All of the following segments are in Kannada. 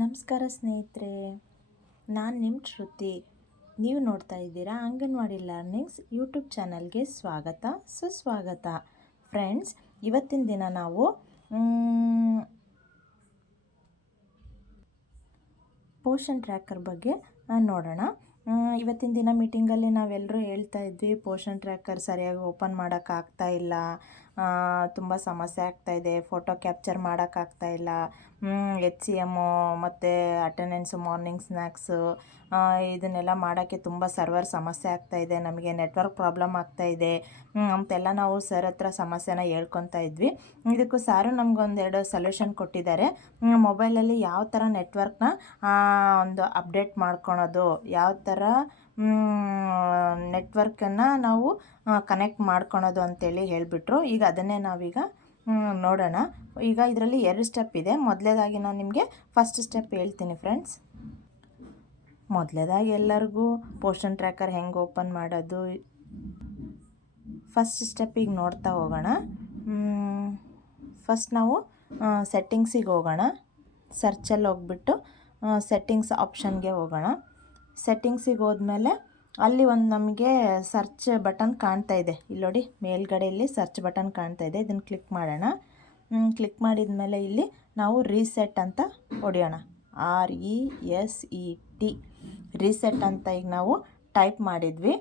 ನಮಸ್ಕಾರ ಸ್ನೇಹಿತರೆ, ನಾನು ನಿಮ್ಮ ಶ್ರುತಿ. ನೀವು ನೋಡ್ತಾ ಇದ್ದೀರಾ ಅಂಗನವಾಡಿ ಲರ್ನಿಂಗ್ಸ್ ಯೂಟ್ಯೂಬ್ ಚಾನಲ್ಗೆ ಸ್ವಾಗತ ಸುಸ್ವಾಗತ. ಫ್ರೆಂಡ್ಸ್, ಇವತ್ತಿನ ದಿನ ನಾವು ಪೋಷನ್ ಟ್ರ್ಯಾಕರ್ ಬಗ್ಗೆ ನೋಡೋಣ. ಇವತ್ತಿನ ದಿನ ಮೀಟಿಂಗಲ್ಲಿ ನಾವೆಲ್ಲರೂ ಹೇಳ್ತಾ ಇದ್ವಿ, ಪೋಷನ್ ಟ್ರ್ಯಾಕರ್ ಸರಿಯಾಗಿ ಓಪನ್ ಮಾಡೋಕ್ಕಾಗ್ತಾ ಇಲ್ಲ, ತುಂಬ ಸಮಸ್ಯೆ ಆಗ್ತಾಯಿದೆ, ಫೋಟೋ ಕ್ಯಾಪ್ಚರ್ ಮಾಡೋಕ್ಕಾಗ್ತಾಯಿಲ್ಲ, HCM ಮತ್ತು ಅಟೆಂಡೆನ್ಸು, ಮಾರ್ನಿಂಗ್ ಸ್ನ್ಯಾಕ್ಸು ಇದನ್ನೆಲ್ಲ ಮಾಡೋಕ್ಕೆ ತುಂಬ ಸರ್ವರ್ ಸಮಸ್ಯೆ ಆಗ್ತಾಯಿದೆ, ನಮಗೆ ನೆಟ್ವರ್ಕ್ ಪ್ರಾಬ್ಲಮ್ ಆಗ್ತಾಯಿದೆ ಅಂತೆಲ್ಲ ನಾವು ಸರ್ ಹತ್ರ ಸಮಸ್ಯೆನ ಹೇಳ್ಕೊತಾ ಇದ್ವಿ. ಇದಕ್ಕೂ ಸಾರು ನಮಗೊಂದೆರಡು ಸೊಲ್ಯೂಷನ್ ಕೊಟ್ಟಿದ್ದಾರೆ. ಮೊಬೈಲಲ್ಲಿ ಯಾವ ಥರ ನೆಟ್ವರ್ಕ್ನ ಒಂದು ಅಪ್ಡೇಟ್ ಮಾಡ್ಕೊಳೋದು, ಯಾವ ಥರ ನೆಟ್ವರ್ಕನ್ನು ನಾವು ಕನೆಕ್ಟ್ ಮಾಡ್ಕೊಳೋದು ಅಂತೇಳಿ ಹೇಳಿಬಿಟ್ರು. ಈಗ ಅದನ್ನೇ ನಾವೀಗ ನೋಡೋಣ. ಈಗ ಇದರಲ್ಲಿ 2 ಸ್ಟೆಪ್ ಇದೆ. ಮೊದಲೇದಾಗಿ ನಾನು ನಿಮಗೆ ಫಸ್ಟ್ ಸ್ಟೆಪ್ ಹೇಳ್ತೀನಿ ಫ್ರೆಂಡ್ಸ್. ಮೊದಲೇದಾಗಿ ಎಲ್ಲರಿಗೂ ಪೋಷನ್ ಟ್ರ್ಯಾಕರ್ ಹೆಂಗೆ ಓಪನ್ ಮಾಡೋದು, ಫಸ್ಟ್ ಸ್ಟೆಪ್ಪಿಗೆ ನೋಡ್ತಾ ಹೋಗೋಣ. ಫಸ್ಟ್ ನಾವು ಸೆಟ್ಟಿಂಗ್ಸಿಗೆ ಹೋಗೋಣ. ಸರ್ಚಲ್ಲಿ ಹೋಗ್ಬಿಟ್ಟು ಸೆಟ್ಟಿಂಗ್ಸ್ ಆಪ್ಷನ್ಗೆ ಹೋಗೋಣ. ಸೆಟ್ಟಿಂಗ್ಸಿಗೆ ಹೋದ್ಮೇಲೆ ಅಲ್ಲಿ ಒಂದು ನಮಗೆ ಸರ್ಚ್ ಬಟನ್ ಕಾಣ್ತಾ ಇದೆ. ಇಲ್ಲಿ ನೋಡಿ, ಮೇಲ್ಗಡೆ ಇಲ್ಲಿ ಸರ್ಚ್ ಬಟನ್ ಕಾಣ್ತಾ ಇದೆ. ಇದನ್ನು ಕ್ಲಿಕ್ ಮಾಡೋಣ. ಕ್ಲಿಕ್ ಮಾಡಿದ ಮೇಲೆ ಇಲ್ಲಿ ನಾವು ರೀಸೆಟ್ ಅಂತ ಹೊಡೆಯೋಣ. RESET ರೀಸೆಟ್ ಅಂತ ಈಗ ನಾವು ಟೈಪ್ ಮಾಡಿದ್ವಿ.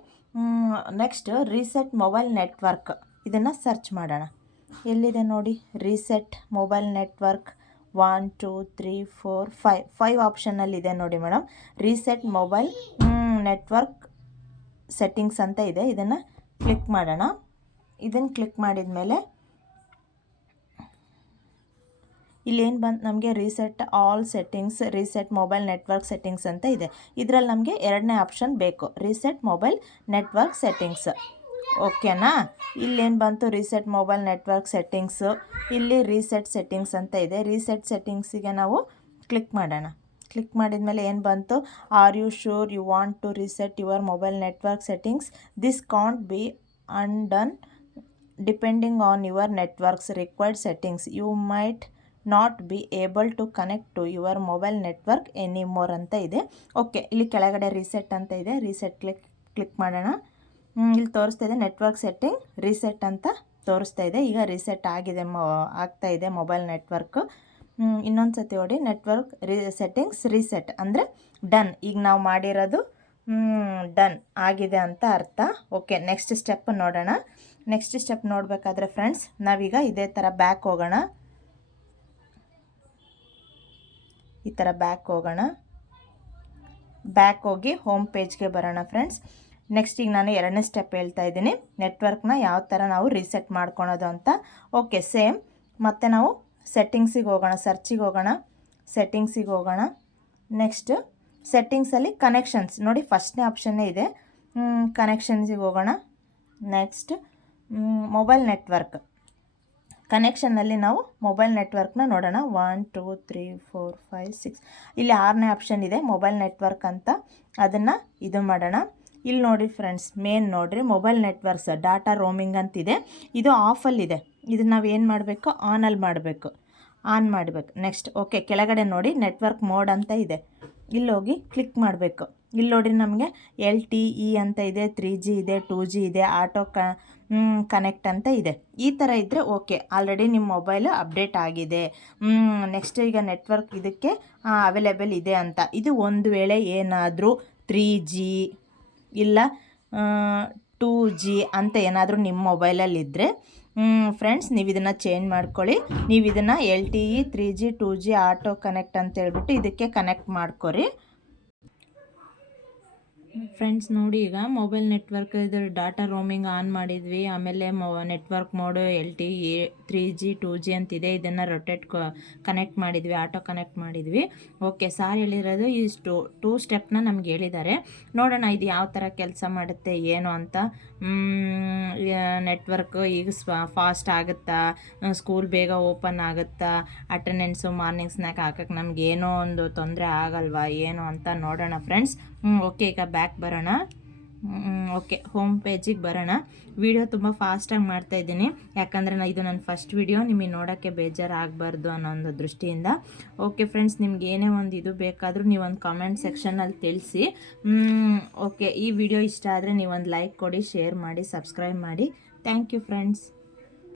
ನೆಕ್ಸ್ಟ್ ರೀಸೆಟ್ ಮೊಬೈಲ್ ನೆಟ್ವರ್ಕ್, ಇದನ್ನು ಸರ್ಚ್ ಮಾಡೋಣ. ಎಲ್ಲಿದೆ ನೋಡಿ, ರೀಸೆಟ್ ಮೊಬೈಲ್ ನೆಟ್ವರ್ಕ್ 1 2 3 4 5 ಆಪ್ಷನಲ್ಲಿದೆ ನೋಡಿ madam. Reset mobile network settings ಅಂತ ಇದೆ. ಇದನ್ನು ಕ್ಲಿಕ್ ಮಾಡೋಣ. ಇದನ್ನು ಕ್ಲಿಕ್ ಮಾಡಿದ ಮೇಲೆ ಇಲ್ಲೇನು ಬಂತು ನಮಗೆ, reset all settings, reset mobile network settings ಅಂತ ಇದೆ. ಇದರಲ್ಲಿ ನಮಗೆ 2ನೇ ಆಪ್ಷನ್ ಬೇಕು, ರೀಸೆಟ್ ಮೊಬೈಲ್ ನೆಟ್ವರ್ಕ್ ಸೆಟ್ಟಿಂಗ್ಸ್. ಓಕೆನಾ? ಇಲ್ಲೇನು ಬಂತು, ರೀಸೆಟ್ ಮೊಬೈಲ್ ನೆಟ್ವರ್ಕ್ ಸೆಟ್ಟಿಂಗ್ಸು, ಇಲ್ಲಿ ರೀಸೆಟ್ ಸೆಟ್ಟಿಂಗ್ಸ್ ಅಂತ ಇದೆ. ರೀಸೆಟ್ ಸೆಟ್ಟಿಂಗ್ಸಿಗೆ ನಾವು ಕ್ಲಿಕ್ ಮಾಡೋಣ. ಕ್ಲಿಕ್ ಮಾಡಿದ ಮೇಲೆ ಏನು ಬಂತು, are you sure you want to reset your mobile network settings, this can't be undone depending on your network's required settings, you might not be able to connect to your mobile network anymore ಅಂತ ಇದೆ. ಓಕೆ, ಇಲ್ಲಿ ಕೆಳಗಡೆ ರೀಸೆಟ್ ಅಂತ ಇದೆ. ರೀಸೆಟ್ ಕ್ಲಿಕ್ ಮಾಡೋಣ. ಇಲ್ಲಿ ತೋರಿಸ್ತಾ ಇದೆ ನೆಟ್ವರ್ಕ್ ಸೆಟ್ಟಿಂಗ್ ರೀಸೆಟ್ ಅಂತ ತೋರಿಸ್ತಾ ಇದೆ. ಈಗ ರೀಸೆಟ್ ಆಗಿದೆ, ಆಗ್ತಾ ಇದೆ ಮೊಬೈಲ್ ನೆಟ್ವರ್ಕ್. ಇನ್ನೊಂದು ಸತಿ ನೋಡಿ, ನೆಟ್ವರ್ಕ್ ಸೆಟ್ಟಿಂಗ್ಸ್ ರೀಸೆಟ್ ಅಂದರೆ ಡನ್. ಈಗ ನಾವು ಮಾಡಿರೋದು ಡನ್ ಆಗಿದೆ ಅಂತ ಅರ್ಥ. ಓಕೆ, ನೆಕ್ಸ್ಟ್ ಸ್ಟೆಪ್ ನೋಡೋಣ. ನೆಕ್ಸ್ಟ್ ಸ್ಟೆಪ್ ನೋಡಬೇಕಾದ್ರೆ ಫ್ರೆಂಡ್ಸ್, ನಾವೀಗ ಇದೇ ಥರ ಬ್ಯಾಕ್ ಹೋಗೋಣ. ಈ ಥರ ಬ್ಯಾಕ್ ಹೋಗೋಣ. ಬ್ಯಾಕ್ ಹೋಗಿ ಹೋಮ್ ಪೇಜ್ಗೆ ಬರೋಣ ಫ್ರೆಂಡ್ಸ್. ನೆಕ್ಸ್ಟ್ ಈಗ ನಾನು 2ನೇ ಸ್ಟೆಪ್ ಹೇಳ್ತಾ ಇದ್ದೀನಿ, ನೆಟ್ವರ್ಕ್ನ ಯಾವ ಥರ ನಾವು ರೀಸೆಟ್ ಮಾಡ್ಕೊಳೋದು ಅಂತ. ಓಕೆ, ಸೇಮ್ ಮತ್ತು ನಾವು ಸೆಟ್ಟಿಂಗ್ಸಿಗೆ ಹೋಗೋಣ. ಸರ್ಚಿಗೆ ಹೋಗೋಣ, ಸೆಟ್ಟಿಂಗ್ಸಿಗೆ ಹೋಗೋಣ. ನೆಕ್ಸ್ಟ್ ಸೆಟ್ಟಿಂಗ್ಸಲ್ಲಿ ಕನೆಕ್ಷನ್ಸ್ ನೋಡಿ, ಫಸ್ಟ್ನೇ ಆಪ್ಷನ್ನೇ ಇದೆ. ಕನೆಕ್ಷನ್ಸಿಗೆ ಹೋಗೋಣ. ನೆಕ್ಸ್ಟ್ ಮೊಬೈಲ್ ನೆಟ್ವರ್ಕ್ ಕನೆಕ್ಷನ್ನಲ್ಲಿ ನಾವು ಮೊಬೈಲ್ ನೆಟ್ವರ್ಕ್ನ ನೋಡೋಣ. 1 2 3 4 5 6 ಇಲ್ಲಿ 6ನೇ ಆಪ್ಷನ್ ಇದೆ ಮೊಬೈಲ್ ನೆಟ್ವರ್ಕ್ ಅಂತ. ಅದನ್ನು ಇದು ಮಾಡೋಣ. ಇಲ್ಲಿ ನೋಡಿ ಫ್ರೆಂಡ್ಸ್, ಮೇನ್ ನೋಡಿರಿ, ಮೊಬೈಲ್ ನೆಟ್ವರ್ಕ್ಸ್ ಡಾಟಾ ರೋಮಿಂಗ್ ಅಂತಿದೆ. ಇದು ಆಫಲ್ಲಿದೆ. ಇದನ್ನು ನಾವು ಏನು ಮಾಡಬೇಕು, ಆನಲ್ಲಿ ಮಾಡಬೇಕು, ಆನ್ ಮಾಡಬೇಕು. ನೆಕ್ಸ್ಟ್ ಓಕೆ, ಕೆಳಗಡೆ ನೋಡಿ ನೆಟ್ವರ್ಕ್ ಮೋಡ್ ಅಂತ ಇದೆ. ಇಲ್ಲಿ ಹೋಗಿ ಕ್ಲಿಕ್ ಮಾಡಬೇಕು. ಇಲ್ಲಿ ನೋಡಿರಿ, ನಮಗೆ LTE ಅಂತ ಇದೆ, 3G ಇದೆ, 2G ಇದೆ, ಆಟೋ ಕನೆಕ್ಟ್ ಅಂತ ಇದೆ. ಈ ಥರ ಇದ್ದರೆ ಓಕೆ, ಆಲ್ರೆಡಿ ನಿಮ್ಮ ಮೊಬೈಲು ಅಪ್ಡೇಟ್ ಆಗಿದೆ. ನೆಕ್ಸ್ಟ್ ಈಗ ನೆಟ್ವರ್ಕ್ ಇದಕ್ಕೆ ಅವೈಲೇಬಲ್ ಇದೆ ಅಂತ. ಇದು ಒಂದು ವೇಳೆ ಏನಾದರೂ 3G ಇಲ್ಲ 2G ಅಂತ ಏನಾದರೂ ನಿಮ್ಮ ಮೊಬೈಲಲ್ಲಿದ್ದರೆ ಫ್ರೆಂಡ್ಸ್, ನೀವು ಇದನ್ನು ಚೇಂಜ್ ಮಾಡ್ಕೊಳ್ಳಿ. ನೀವು ಇದನ್ನು LTE 3G 2G auto connect ಅಂತ ಹೇಳ್ಬಿಟ್ಟು ಇದಕ್ಕೆ ಕನೆಕ್ಟ್ ಮಾಡ್ಕೊರಿ ಫ್ರೆಂಡ್ಸ್. ನೋಡಿ, ಈಗ ಮೊಬೈಲ್ ನೆಟ್ವರ್ಕ್ ಇದು ಡಾಟಾ ರೋಮಿಂಗ್ ಆನ್ ಮಾಡಿದ್ವಿ. ಆಮೇಲೆ network mode LTE 3G 2G ಅಂತಿದೆ. ಇದನ್ನು ರೊಟೇಟ್ ಕನೆಕ್ಟ್ ಮಾಡಿದ್ವಿ, ಆಟೋ ಕನೆಕ್ಟ್ ಮಾಡಿದ್ವಿ. ಓಕೆ, ಸಾರ್ ಹೇಳಿರೋದು ಈ ಟೂ ಸ್ಟೆಪ್ನ ನಮ್ಗೆ ಹೇಳಿದ್ದಾರೆ. ನೋಡೋಣ ಇದು ಯಾವ ಥರ ಕೆಲಸ ಮಾಡುತ್ತೆ ಏನು ಅಂತ. ನೆಟ್ವರ್ಕ್ ಈಗ ಫಾಸ್ಟ್ ಆಗುತ್ತಾ, ಸ್ಕೂಲ್ ಬೇಗ ಓಪನ್ ಆಗುತ್ತಾ, ಅಟೆಂಡೆನ್ಸು ಮಾರ್ನಿಂಗ್ ಸ್ನ್ಯಾಕ್ ಹಾಕೋಕ್ಕೆ ನಮ್ಗೆ ಏನೋ ಒಂದು ತೊಂದರೆ ಆಗಲ್ವಾ ಏನು ಅಂತ ನೋಡೋಣ ಫ್ರೆಂಡ್ಸ್. ಓಕೆ, ಈಗ ಬ್ಯಾಕ್ ಬರೋಣ. ಓಕೆ, ಹೋಮ್ ಪೇಜಿಗೆ ಬರೋಣ. ವಿಡಿಯೋ ತುಂಬ ಫಾಸ್ಟಾಗಿ ಮಾಡ್ತಾಯಿದ್ದೀನಿ, ಯಾಕಂದರೆ ಇದು ನನ್ನ ಫಸ್ಟ್ ವಿಡಿಯೋ, ನಿಮಗೆ ನೋಡೋಕ್ಕೆ ಬೇಜಾರು ಆಗಬಾರ್ದು ಅನ್ನೋ ಒಂದು ದೃಷ್ಟಿಯಿಂದ. ಓಕೆ ಫ್ರೆಂಡ್ಸ್, ನಿಮ್ಗೆ ಏನೇ ಒಂದು ಇದು ಬೇಕಾದರೂ ನೀವು ಒಂದು ಕಾಮೆಂಟ್ ಸೆಕ್ಷನಲ್ಲಿ ತಿಳಿಸಿ. ಓಕೆ, ಈ ವಿಡಿಯೋ ಇಷ್ಟ ಆದರೆ ನೀವೊಂದು ಲೈಕ್ ಕೊಡಿ, ಶೇರ್ ಮಾಡಿ, ಸಬ್ಸ್ಕ್ರೈಬ್ ಮಾಡಿ. Thank you friends.